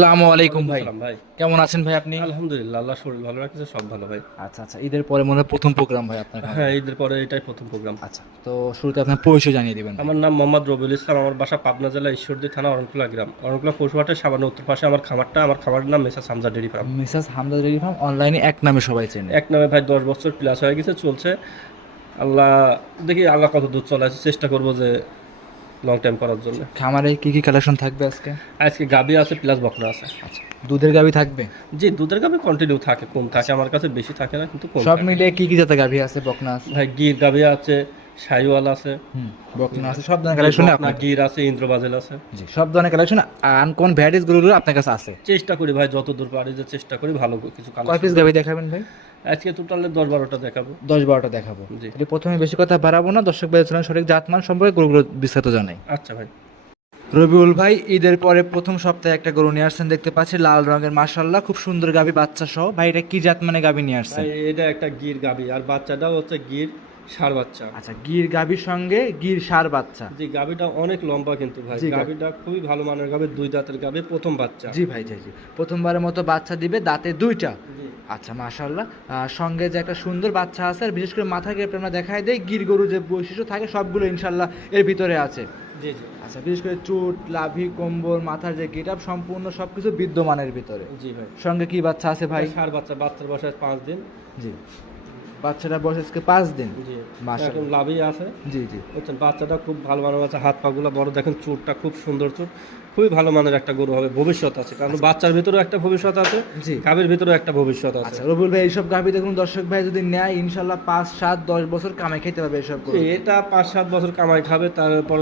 আসসালামু আলাইকুম ভাই। কেমন আছেন ভাই আপনি? আলহামদুলিল্লাহ আল্লাহ শরীর ভালো রাখছে সব ভালো ভাই। আচ্ছা আচ্ছা ঈদের পরে মনে হয় প্রথম প্রোগ্রাম ভাই আপনার হ্যাঁ ঈদের পরে এটাই প্রথম প্রোগ্রাম। আচ্ছা তো শুরুতে আপনার পরিচয় জানিয়ে দিবেন আমার নাম মোহাম্মদ রবিউল ইসলাম আমার বাসা পাবনা জেলা ঈশ্বরদী থানা অরণকুলা গ্রাম। অরণকুলা পশুহাটের সামান্য উত্তর পাশে আমার খামারটা আমার খামারের নাম মেসা সামজা ডেরি ফার্ম। মিসাস হামদা ডেরি ফার্ম অনলাইনে এক নামে সবাই চেনে। এক নামে ভাই দশ বছর প্লাস হয়ে গেছে চলছে। আল্লাহ দেখি আল্লাহ কত দূর চলে চেষ্টা করব যে লং টাইম করার জন্য। খামারে কি কি কালেকশন থাকবে আজকে? আজকে গাবি আছে প্লাস বকরা আছে। আচ্ছা দুধের গাবি থাকবে? জি দুধের গাবি কন্টিনিউ থাকে কম থাকে আমার কাছে বেশি থাকে না কিন্তু সব। মিলিয়ে কি কি জাতের গাবি আছে বকনা আছে? ভাই গির গাবি আছে সাইওয়াল আছে। বকনা আছে সব ধরনের কালেকশনে আপনার গির আছে ইন্দ্রবাজেল আছে। জি সব ধরনের কালেকশন আনকোন ভ্যারাইটিসগুলো আপনার কাছে আছে? চেষ্টা করি ভাই যত দূর পারি যে চেষ্টা করি ভালো কিছু কাজ কয় পিস গাভি দেখাবেন ভাই? আজকে টোটালে দশ বারোটা দেখাবো। দশ বারোটা দেখাবো। জি। তাহলে প্রথমে বেশি কথা বাড়াবো না দর্শক ভাই সঠিক জাতমান সম্পর্কে গরুগুলো বিস্তারিত জানাই। আচ্ছা ভাই। রবিউল ভাই ঈদের পরে প্রথম সপ্তাহে একটা গরু নিয়ে আসছেন দেখতে পাচ্ছি লাল রঙের মাশাল্লাহ খুব সুন্দর গাভি বাচ্চা সহ। ভাই এটা কি জাত মানে গাভি নিয়ে আসছে এটা একটা গির গাবি আর বাচ্চাটাও হচ্ছে গির। ষাড় বাচ্চা। আচ্ছা গির গাভির সঙ্গে গির সার বাচ্চা। জি গাবিটা অনেক লম্বা কিন্তু ভাই। জি, গা- গাবিটা খুবই ভালো মানের গাবি দুই দাঁতের গাবি প্রথম বাচ্চা। জি ভাই জি জি। প্রথমবারের মতো বাচ্চা দিবে দাঁতে দুইটা। আচ্ছা মাশাল্লাহ সঙ্গে যে একটা সুন্দর বাচ্চা আছে আর বিশেষ করে মাথা কেটে আমরা দেখাই দেয় গির গরু যে বৈশিষ্ট্য থাকে সবগুলো ইনশাল্লাহ এর ভিতরে আছে। জি জি। আচ্ছা বিশেষ করে চুট লাভি কম্বল মাথার যে গেট সম্পূর্ণ সবকিছু বিদ্যমানের ভিতরে। জি ভাই। সঙ্গে কি বাচ্চা আছে ভাই? ষাড় বাচ্চা বাচ্চার বয়স পাঁচ দিন। জি। বাচ্চাটা বয়স আজকে পাঁচ দিন। এখন লাভই আছে। জি জি। বুঝছেন বাচ্চাটা খুব ভালো ভালো আছে হাত পাগুলো বড় দেখেন চোরটা খুব সুন্দর চুট খুবই ভালো মানের একটা গরু হবে ভবিষ্যৎ আছে। কারণ বাচ্চার ভিতরেও একটা ভবিষ্যৎ আছে জি। গাভীর ভিতরেও একটা ভবিষ্যৎ আছে। আচ্ছা রবুল ভাই এইসব গাভি দেখুন দর্শক ভাই যদি নেয় ইনশাল্লাহ পাঁচ সাত দশ বছর কামাই খেতে পারবে করে এটা পাঁচ সাত বছর কামাই খাবে তারপর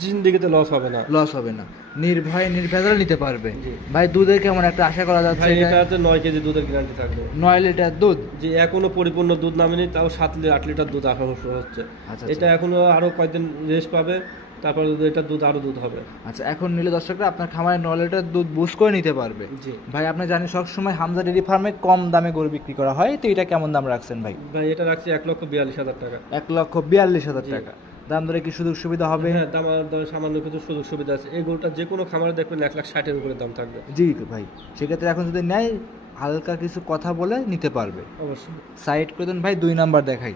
জিন্দিগিতে লস হবে না। লস হবে না। নির্ভয়ে নির্ভেজাল নিতে পারবে। ভাই দুধের কেমন একটা আশা করা যাচ্ছে? এটাতে নয় কেজি দুধের গ্যারান্টি থাকবে। নয় লিটার দুধ? যে এখনও পরিপূর্ণ দুধ নামেনি তাও সাত লিটার আট লিটার দুধ আঠারো হচ্ছে। আচ্ছা এটা এখনও আরও কয়েকদিন রেস্ট পাবে। তারপর এটা দুধ আরও দুধ হবে। আচ্ছা এখন নিলে দর্শকরা আপনার খামারে নয় লিটার দুধ বুঝ করে নিতে পারবে। জি। ভাই আপনি জানেন সবসময় হামজা ডেরি ফার্মে কম দামে গরু বিক্রি করা হয়। তো এটা কেমন দাম রাখছেন ভাই? ভাই এটা রাখছি এক লক্ষ বিয়াল্লিশ হাজার টাকা। এক লক্ষ বিয়াল্লিশ হাজার টাকা। দাম ধরে কি সুযোগ সুবিধা হবে? হ্যাঁ দাম দরে সামান্য কিছু সুযোগ সুবিধা আছে। এই গরুটা যে কোনো খামারে দেখবেন এক লাখ ষাটের উপরে দাম থাকবে। জি ভাই সেক্ষেত্রে এখন যদি নেয় হালকা কিছু কথা বলে নিতে পারবে। অবশ্যই। সাইড করে দেন ভাই দুই নাম্বার দেখাই।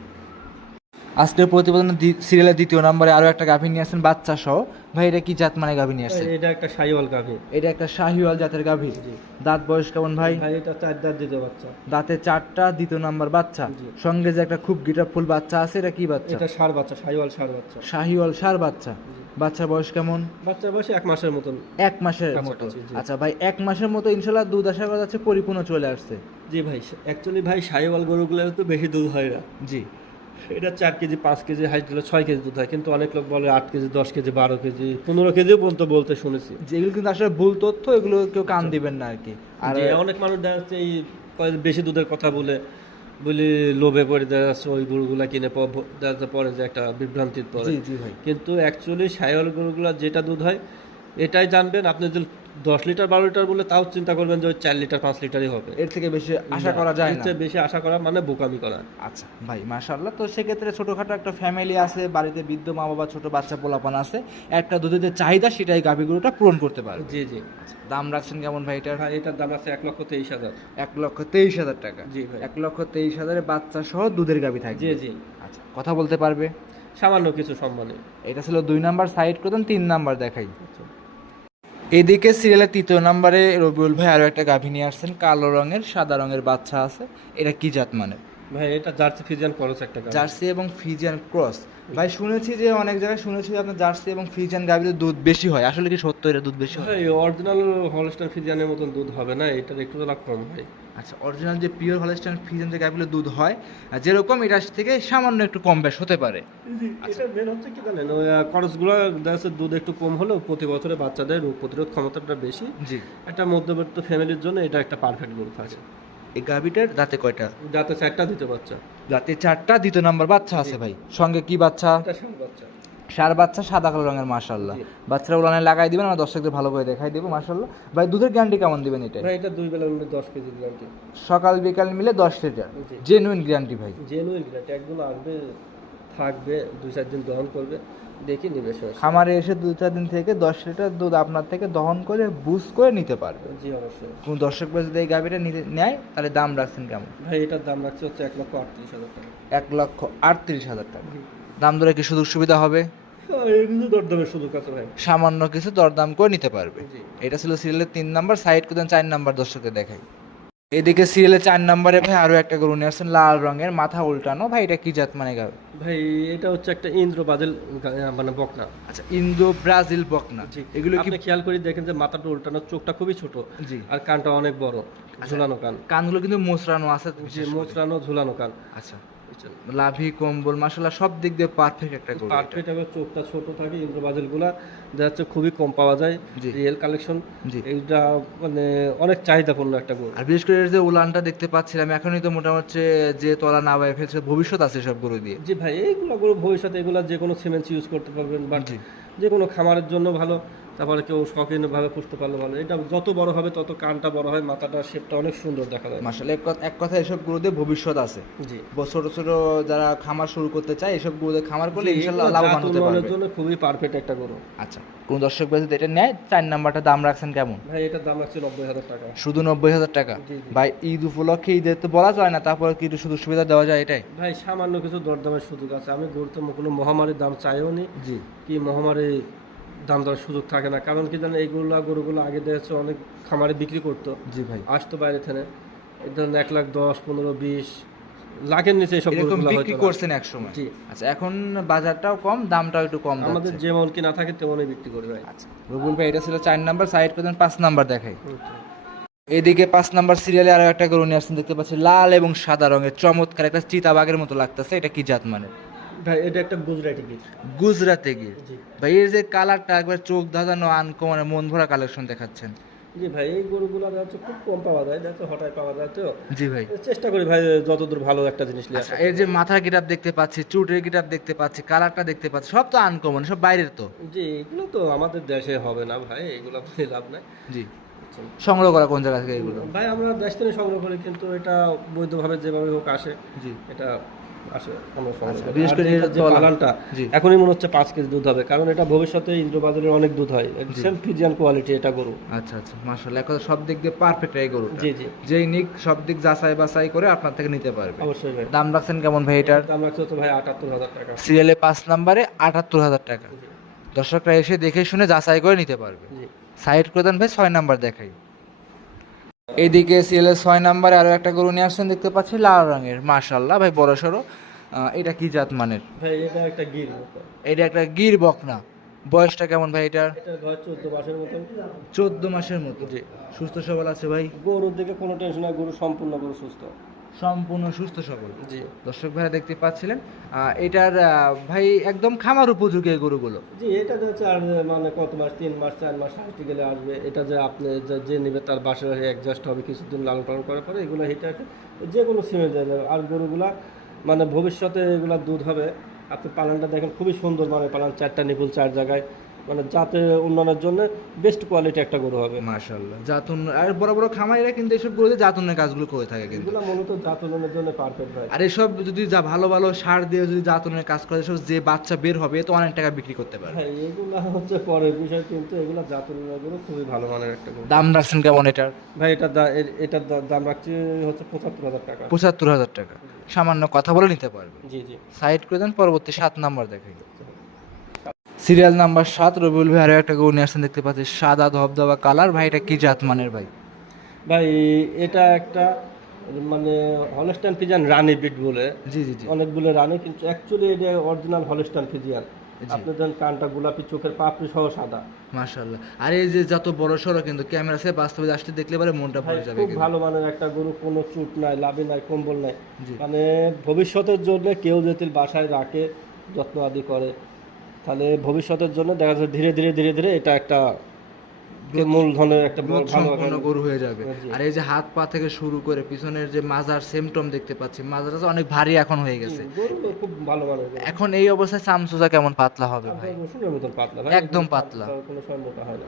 আজকের প্রতিবেদনের সিরিয়ালের দ্বিতীয় নম্বরে আরও একটা গাভী নিয়ে আসছেন বাচ্চা সহ ভাই এটা কি জাত মানে গাভী নিয়ে আসছেন? এটা একটা সাইওয়াল গাভী। এটা একটা শাহিওয়াল জাতের গাভী। দাঁত বয়স কেমন ভাই? ভাই এটা চার দাঁত দিতে বাচ্চা। দাঁতে চারটা দ্বিতীয় নাম্বার বাচ্চা। সঙ্গে যে একটা খুব গিটার ফুল বাচ্চা আছে এটা কি বাচ্চা? এটা সার বাচ্চা সাইওয়াল সার বাচ্চা। শাহিওয়াল সার বাচ্চা। বাচ্চার বয়স কেমন? বাচ্চা বয়সে এক মাসের মতন। এক মাসের মতো। আচ্ছা ভাই এক মাসের মতো ইনশাল্লাহ দুধ আশা করা যাচ্ছে পরিপূর্ণ চলে আসছে। জি ভাই অ্যাকচুয়ালি ভাই সাইওয়াল গরুগুলো তো বেশি দুধ হয় না। জি। এটা চার কেজি পাঁচ কেজি হাইট দিলে ছয় কেজি দুধ হয় কিন্তু অনেক লোক বলে আট কেজি দশ কেজি বারো কেজি পনেরো কেজিও পর্যন্ত বলতে শুনেছি। যেগুলো কিন্তু আসলে ভুল তথ্য এগুলো কেউ কান দিবেন না আর কি। আর অনেক মানুষ দেখা যাচ্ছে এই বেশি দুধের কথা বলে বলি লোভে পড়ে দেখা যাচ্ছে ওই গরুগুলা কিনে দেখা পরে যে একটা বিভ্রান্তির পরে। কিন্তু অ্যাকচুয়ালি সাইওয়াল গরুগুলা যেটা দুধ হয় এটাই জানবেন। আপনি যদি দশ লিটার বারো লিটার বলে তাও চিন্তা করবেন যে ওই চার লিটার পাঁচ লিটারই হবে। এর থেকে বেশি আশা করা যায় না। বেশি আশা করা মানে বোকামি করা। আচ্ছা ভাই মাশাল্লাহ তো সেক্ষেত্রে ছোটোখাটো একটা ফ্যামিলি আছে বাড়িতে বৃদ্ধ মা বাবা ছোট বাচ্চা পোলাপান আছে। একটা দুধের যে চাহিদা সেটাই গাভী গরুটা পূরণ করতে পারবে। জি জি। দাম রাখছেন কেমন ভাই এটার? ভাই এটার দাম আছে এক লক্ষ তেইশ হাজার। এক লক্ষ তেইশ হাজার টাকা। জি ভাই। এক লক্ষ তেইশ হাজারের বাচ্চা সহ দুধের গাভী থাকে জি জি। আচ্ছা কথা বলতে পারবে? সামান্য কিছু সম্মানে। এটা ছিল দুই নাম্বার সাইড করতেন তিন নাম্বার দেখাই। এদিকে সিরিয়ালের তৃতীয় নাম্বারে রবিউল ভাই আরও একটা গাভী নিয়ে আসছেন কালো রঙের সাদা রঙের বাচ্চা আছে। এটা কি জাত মানে? ভাই এটা জার্সি ফিজিয়ান ক্রস একটা জার্সি এবং ফিজিয়ান ক্রস। ভাই শুনেছি যে অনেক জায়গায় শুনেছি যে আপনার জার্সি এবং ফিজিয়ান গাভীতে দুধ বেশি হয়। আসলে কি সত্য এটা দুধ বেশি হয়? ভাই অরিজিনাল হলস্টার ফিজিয়ানের মতন দুধ হবে না এটার একটু তো কম হয় আচ্ছা অরিজিনাল যে পিওর হলস্টাইন ফ্রিজিয়ান যে গাভীগুলো দুধ হয় আর যেরকম এটা থেকে সামান্য একটু কম বেশ হতে পারে। এটা মেন হচ্ছে কি জানেন খরচগুলো দুধ একটু কম হলেও প্রতি বছরে বাচ্চাদের রোগ প্রতিরোধ ক্ষমতাটা বেশি। জি। একটা মধ্যবিত্ত ফ্যামিলির জন্য এটা একটা পারফেক্ট গরু থাকে এই গাভীটার দাঁতে কয়টা? যাতে চারটা দিতে বাচ্চা। দাঁতে চারটা দ্বিতীয় নাম্বার বাচ্চা আছে ভাই। সঙ্গে কি বাচ্চা? বাচ্চা। সার বাচ্চা সাদা কালো রঙের মাশাল্লাহ। বাচ্চারা উলানে লাগাই দিবেন আমরা দর্শকদের ভালো করে দেখাই দেবো মাশাল্লাহ ভাই দুধের গ্যারান্টি কেমন দিবেন এটা ভাই এটা দুই বেলার মধ্যে দশ কেজি গ্যারান্টি সকাল বিকাল মিলে দশ লিটার। জেনুইন গ্যারান্টি ভাই। জেনুইন গ্যারান্টি একদম আসবে থাকবে দুই চার দিন দহন করবে দেখি নিবে খামারে এসে দু চার দিন থেকে দশ লিটার দুধ আপনার থেকে দহন করে বুস করে নিতে পারবে। জি অবশ্যই। কোন দর্শক যদি এই গাভিটা নিতে নেয় তাহলে দাম রাখছেন কেমন? ভাই এটার দাম রাখছে হচ্ছে এক লক্ষ আটত্রিশ হাজার টাকা। এক লক্ষ আটত্রিশ হাজার টাকা। দাম দরে কি সুযোগ সুবিধা হবে? দরদামের সুযোগ আছে ভাই। সামান্য কিছু দরদাম করে নিতে পারবে। এটা ছিল সিরিয়ালের তিন নাম্বার সাইড করে চার নাম্বার দর্শককে দেখাই। এদিকে সিরিয়ালের চার নাম্বারে ভাই আরও একটা গরু নিয়ে আসছেন লাল রঙের মাথা উল্টানো। ভাই এটা কি জাত মানে গাবে ভাই এটা হচ্ছে একটা ইন্দ্র ব্রাজিল মানে বকনা। আচ্ছা ইন্দ্র ব্রাজিল বকনা এগুলো কি খেয়াল করে দেখেন যে মাথাটা উল্টানো চোখটা খুবই ছোট জি। আর কানটা অনেক বড় ঝুলানো কান। কানগুলো কিন্তু মোচরানো আছে মোচড়ানো ঝুলানো কান। আচ্ছা। লাভি কম্বল মাসালা সব দিক দিয়ে পারফেক্ট একটা গরু পারফেক্ট আবার চোখটা ছোট থাকে ইন্দ্রগুলা দেখা যাচ্ছে খুবই কম পাওয়া যায়। রিয়েল কালেকশন জি। এইটা মানে অনেক চাহিদাপূর্ণ একটা গরু। আর বিশেষ করে যে উলানটা দেখতে পাচ্ছিলাম এখনই তো মোটামুটি যে তলা না বাই ফেলছে ভবিষ্যৎ আছে সব গরু দিয়ে। জি ভাই এইগুলো গরু ভবিষ্যতে এগুলা যে কোনো সিমেন্ট ইউজ করতে পারবেন বা যে কোনো খামারের জন্য ভালো। তারপরে কেউ শখিনভাবে পুষতে পারলে ভালো এটা যত বড় হবে তত কানটা বড় হয় মাথাটা শেপটা অনেক সুন্দর দেখা যায়। মাসাল এক কথা এসব গরুতে ভবিষ্যৎ আছে। জি। ছোট ছোট যারা খামার শুরু করতে চায় এসব গরুতে খামার করলে ইনশাল্লাহ লাভবান হতে পারবে। জন্য খুবই পারফেক্ট একটা গরু। আচ্ছা কোন দর্শক ভাই যদি এটা নেয় চার নাম্বারটা দাম রাখছেন কেমন? ভাই এটার দাম আছে নব্বই হাজার টাকা। শুধু নব্বই হাজার টাকা। ভাই ঈদ উপলক্ষে ঈদের তো বলা যায় না তারপর কি একটু সুযোগ সুবিধা দেওয়া যায় এটাই? ভাই সামান্য কিছু দরদামের সুযোগ আছে। আমি গরুতে কোনো মহামারীর দাম চাইও নি। জি। কি মহামারী দাম দেওয়ার সুযোগ থাকে না। কারণ কি জানেন এইগুলো গরুগুলো আগে দেখছে অনেক খামারে বিক্রি করতো। জি ভাই। আসতো বাইরে থেকে। ধরেন এক লাখ দশ পনেরো বিশ লাখের নিচে এরকম বিক্রি করছেন এক সময় জি। আচ্ছা এখন বাজারটাও কম দামটাও একটু কম আমাদের যেমন কি না থাকে তেমনই বিক্রি করে ভাই। আচ্ছা রবুল ভাই এটা ছিল চার নাম্বার সাইড করে পাঁচ নাম্বার দেখাই। এদিকে পাঁচ নাম্বার সিরিয়ালে আরও একটা গরু নিয়ে আসছেন দেখতে পাচ্ছি লাল এবং সাদা রঙের চমৎকার একটা চিতাবাগের মতো লাগতেছে এটা কি জাত মানে? ভাই এটা একটা গুজরাটি গিট গুজরাতে গিয়ে জি। ভাই এর যে কালারটা একবার চোখ ধাঁধানো আনকমনে মন ভরা কালেকশন দেখাচ্ছেন। জি ভাই এই গরুগুলো যাচ্ছে খুব কম পাওয়া যায় যাচ্ছে হঠাৎ পাওয়া যায় তো। জি ভাই। চেষ্টা করি ভাই যতদূর ভালো একটা জিনিস নিয়ে আচ্ছা আসা এর যে মাথার গিটাপ দেখতে পাচ্ছি চুটের গিটাপ দেখতে পাচ্ছি কালারটা দেখতে পাচ্ছি সব তো আনকমন সব বাইরের তো। জি এগুলো তো আমাদের দেশে হবে না ভাই এগুলো লাভ নাই। জি। সংগ্রহ করা কোন জায়গা থেকে এগুলো? ভাই আমরা দেশ থেকে সংগ্রহ করি কিন্তু এটা বৈধভাবে যেভাবে হোক আসে জি। এটা আসে আচ্ছা, বিশেষ করে পালানটা এখনই মনে হচ্ছে পাঁচ কেজি দুধ হবে কারণ এটা ভবিষ্যতে ইন্দ্রবাজারের অনেক দুধ হয়। সেম ফিজিয়ান কোয়ালিটি এটা গরু। আচ্ছা আচ্ছা মাশাআল্লাহ এখন সব দিক দিয়ে পারফেক্ট এই গরুটা। জি জি। যেই নিক সব দিক যাচাই বাছাই করে আপনার থেকে নিতে পারবে। অবশ্যই ভাই। দাম রাখছেন কেমন ভাই এটার? দাম রাখছে হচ্ছে ভাই আটাত্তর হাজার টাকা। সিরিয়ালে পাঁচ নাম্বারে আটাত্তর হাজার টাকা। দর্শকরা এসে দেখে শুনে যাচাই করে নিতে পারবে। সাইড করে দেন ভাই ছয় নাম্বার দেখাই। এদিকে সিএলের ছয় নাম্বারে আরও একটা গরু নিয়ে আসছেন দেখতে পাচ্ছি লাল রঙের মাশাল্লাহ ভাই বড় সড়ো এটা কি জাত মানের? ভাই এটা একটা গির মতো এটা একটা গির বকনা। বয়সটা কেমন ভাই এটার? চোদ্দ মাসের মতন। চোদ্দ মাসের মতো। জি। সুস্থ সবল আছে ভাই? গরুর দিকে কোনো টেনশন নাই গরু সম্পূর্ণ গরু সুস্থ। সম্পূর্ণ সুস্থ সবল। জি। দর্শক ভাইরা দেখতে পাচ্ছিলেন এটার ভাই একদম খামার উপযোগী এই গরুগুলো। জি এটা হচ্ছে আর মানে কত মাস তিন মাস চার মাস হাঁটতে গেলে আসবে। এটা যে আপনি যে- যে নেবে তার বাসায় অ্যাডজাস্ট হবে কিছুদিন লালন পালন করার পরে এগুলো হিটে আসে যে কোনো সিমে দেওয়া যাবে আর গরুগুলা মানে ভবিষ্যতে এগুলো দুধ হবে। আপনি পালনটা দেখেন খুবই সুন্দর মানে পালন চারটা নিপুল চার জায়গায়। মানে যাতে উন্নয়নের জন্য বেস্ট কোয়ালিটি একটা গরু হবে। মাশাল্লাহ জাতুন আর বড় বড় খামারিরা কিন্তু এসব গরুতে জাতুনের কাজগুলো করে থাকে কিন্তু। এগুলো মূলত জাত উন্নয়নের জন্য পারফেক্ট ভাই। আর এসব যদি যা ভালো ভালো সার দিয়ে যদি জাতুনের কাজ করে সব যে বাচ্চা বের হবে তো অনেক টাকা বিক্রি করতে পারে। হ্যাঁ এগুলো হচ্ছে পরের বিষয় কিন্তু এগুলো জাত উন্নয়নের জন্য খুবই ভালো মানের একটা গরু। দাম রাখছেন কেমন এটার? ভাই এটার দা- এটার দাম রাখছি হচ্ছে পঁচাত্তর হাজার টাকা। পঁচাত্তর হাজার টাকা। সামান্য কথা বলে নিতে পারবে। জি জি। সাইড করে দেন পরবর্তী সাত নাম্বার দেখাই সিরিয়াল নাম্বার সাত রবিউল ভাই আরও একটা গরু নিয়ে আসছেন দেখতে পাচ্ছি সাদা ধবধবা কালার। ভাই এটা কি জাত মানের ভাই? ভাই এটা একটা মানে হলস্টান ফিজিয়ান রানি বিট বলে জি জি জি। অনেকগুলো রানি কিন্তু অ্যাকচুয়ালি এটা অরিজিনাল হলস্টান ফিজিয়ান আপনি ধরেন কানটা গোলাপি চোখের পাপড়ি সহ সাদা। মাশাল্লাহ আর এই যে যত বড় সড়ো কিন্তু ক্যামেরা সে বাস্তবে আসতে দেখলে পরে মনটা ভরে যাবে খুব ভালো মানের একটা গরু কোনো চুট নাই লাভি নাই কম্বল নাই। মানে ভবিষ্যতের জন্য কেউ যদি বাসায় রাখে যত্ন আদি করে তাহলে ভবিষ্যতের জন্য দেখা যাচ্ছে ধীরে ধীরে ধীরে ধীরে এটা একটা মূলধনের একটা গ্রোথ ভালো গরু হয়ে যাবে। আর এই যে হাত পা থেকে শুরু করে পিছনের যে মাজার সেমটম দেখতে পাচ্ছি মাজার অনেক ভারী এখন হয়ে গেছে। খুব ভালো মানের এখন এই অবস্থায় সামসুজা কেমন পাতলা হবে ভাই? মতন পাতলা একদম পাতলা। কোনো সমস্যা হয়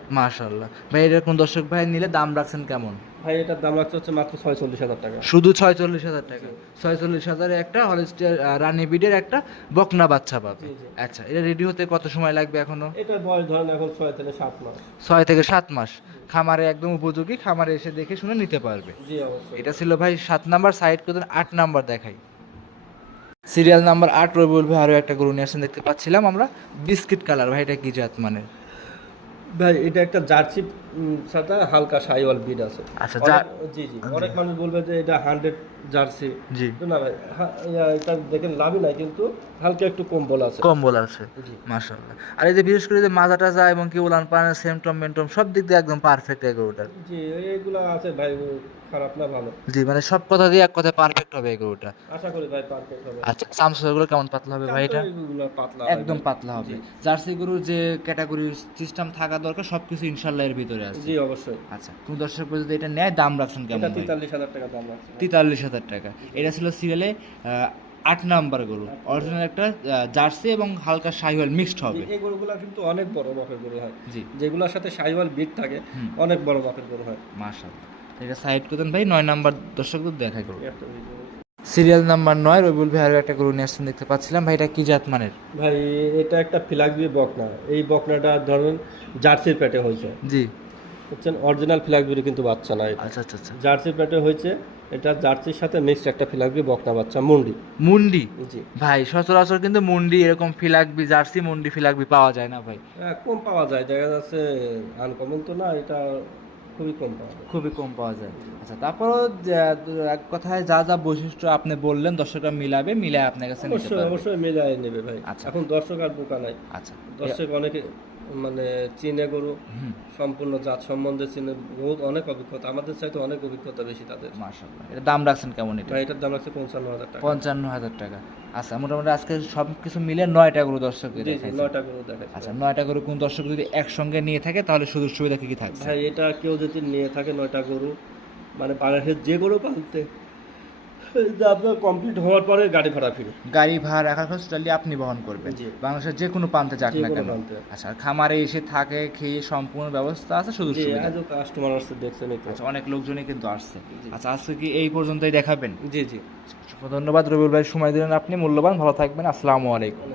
না। ভাই এরকম দর্শক ভাই নিলে দাম রাখছেন কেমন? ভাই এটার দাম লাগছে হচ্ছে মাত্র ছয়চল্লিশ হাজার টাকা। শুধু ছয়চল্লিশ হাজার টাকা। ছয়চল্লিশ হাজারে একটা হলিস্টার রানী বিডের একটা বকনা বাচ্চা পাবে। আচ্ছা এটা রেডি হতে কত সময় লাগবে এখনও? এটার বয়স ধরেন এখন ছয় থেকে সাত মাস। ছয় থেকে সাত মাস। খামারে একদম উপযোগী খামারে এসে দেখে শুনে নিতে পারবে। জি অবশ্যই। এটা ছিল ভাই সাত নাম্বার সাইড করে আট নাম্বার দেখাই। সিরিয়াল নাম্বার আট রবিউল ভাই আরও একটা গরু নিয়ে আসছেন দেখতে পাচ্ছিলাম আমরা। বিস্কিট কালার ভাই এটা কি জাত মানে ভাই এটা একটা জার্সি সাথে হালকা সাইওয়াল বিড আছে। আচ্ছা, জি জি। অনেক মানুষ বলবে যে এটা হান্ড্রেড জার্সি জি। না ভাই এটা দেখেন লাভই নাই কিন্তু হালকা একটু কম্বল আছে। কম্বল আছে। জি। মাশাল্লাহ আর এই যে বিশেষ করে যে মাজা টাজা এবং কি উলান পালান সেমটম মেন্টম সব দিক দিয়ে একদম পারফেক্ট এই গরুটার জি এইগুলা আছে ভাই খারাপ না ভালো। জি মানে সব কথা দিয়ে এক কথায় পারফেক্ট হবে এই গরুটা আশা করি ভাই পারফেক্ট হবে। আচ্ছা সামসুরগুলো কেমন পাতলা হবে ভাই এটা? পাতলা একদম পাতলা হবে। জার্সি গরুর যে ক্যাটাগরি সিস্টেম থাকা দরকার সবকিছু ইনশাল্লাহ এর ভিতরে আছে জি অবশ্যই। আচ্ছা কোন দর্শক যদি এটা নেয় দাম রাখছেন কেমন এটা তেতাল্লিশ হাজার টাকা দাম আছে তেতাল্লিশ হাজার টাকা। এটা ছিল সিরিয়ালে আট নাম্বার গরু। অরিজিনাল একটা জার্সি এবং হালকা শাহিওয়াল মিক্সড হবে। এই গরুগুলা কিন্তু অনেক বড় মাপের গরু হয়। জি। যেগুলোর সাথে সাইওয়াল বিট থাকে অনেক বড় মাপের গরু হয়। মাশাআল্লাহ। এটা সাইড করতেন ভাই নয় নাম্বার দর্শকদের দেখা করুন। সিরিয়াল নাম্বার নয় রবিউল ভাই আরও একটা গরু নিয়ে আসছেন দেখতে পাচ্ছিলাম। ভাই এটা কি জাত মানের? ভাই এটা একটা ফিলাকবি বকনা। এই বকনাটা ধরুন জার্সির পেটে হয়েছে। জি। বুঝছেন অরিজিনাল ফিলাকবির কিন্তু বাচ্চা না আচ্ছা আচ্ছা আচ্ছা। জার্সির পেটে হয়েছে এটা জার্সির সাথে মিক্সড একটা ফিলাকবি বকনা বাচ্চা মুন্ডি। মুন্ডি? জি। ভাই সচরাচর কিন্তু মুন্ডি এরকম ফিলাকবি জার্সি মুন্ডি ফিলাকবি পাওয়া যায় না ভাই। হ্যাঁ, কম পাওয়া যায় দেখা যাচ্ছে আনকমন তো না এটা খুবই কম পাওয়া যায়। খুবই কম পাওয়া যায়। আচ্ছা তারপরও এক কথায় যা যা বৈশিষ্ট্য আপনি বললেন দর্শকরা মিলাবে মিলায় আপনার কাছে নিতে অবশ্যই অবশ্যই মিলাই নেবে ভাই। আচ্ছা। এখন দর্শক আর বোকা নাই। আচ্ছা। দর্শক অনেকে মানে চিনে গরু সম্পূর্ণ জাত সম্বন্ধে চিনে বহুত অনেক অভিজ্ঞতা আমাদের চাইতে অনেক অভিজ্ঞতা বেশি তাদের। মাশাআল্লাহ। এটা দাম রাখছেন কেমন এটা? এটার দাম আছে পঞ্চান্ন হাজার টাকা। পঞ্চান্ন হাজার টাকা। আচ্ছা মোটামুটি আজকে সব কিছু মিলে নয়টা গরু দর্শককে দেখাইছে নয়টা গরু দেখাচ্ছে আচ্ছা নয়টা গরু কোন দর্শক যদি একসঙ্গে নিয়ে থাকে তাহলে সুযোগ সুবিধা কি কি থাকছে? ভাই এটা কেউ যদি নিয়ে থাকে নয়টা গরু মানে বাংলাদেশের যে গরু পালতে আপনার কমপ্লিট হওয়ার পরে গাড়ি ভাড়া ফিরে। গাড়ি ভাড়া রাখার খরচ টোটালি আপনি বহন করবেন। বাংলাদেশের যে কোনো প্রান্তে যাক না কেন আচ্ছা খামারে এসে থাকে খেয়ে সম্পূর্ণ ব্যবস্থা আছে সুযোগ জি সুবিধা। কাস্টমার আসছে দেখছেন আচ্ছা অনেক লোকজনই কিন্তু আসছে। আচ্ছা আজকে কি এই পর্যন্তই দেখাবেন? জি জি। ধন্যবাদ রবিউল ভাই। সময় দিলেন আপনি মূল্যবান। ভালো থাকবেন। আসসালামু আলাইকুম।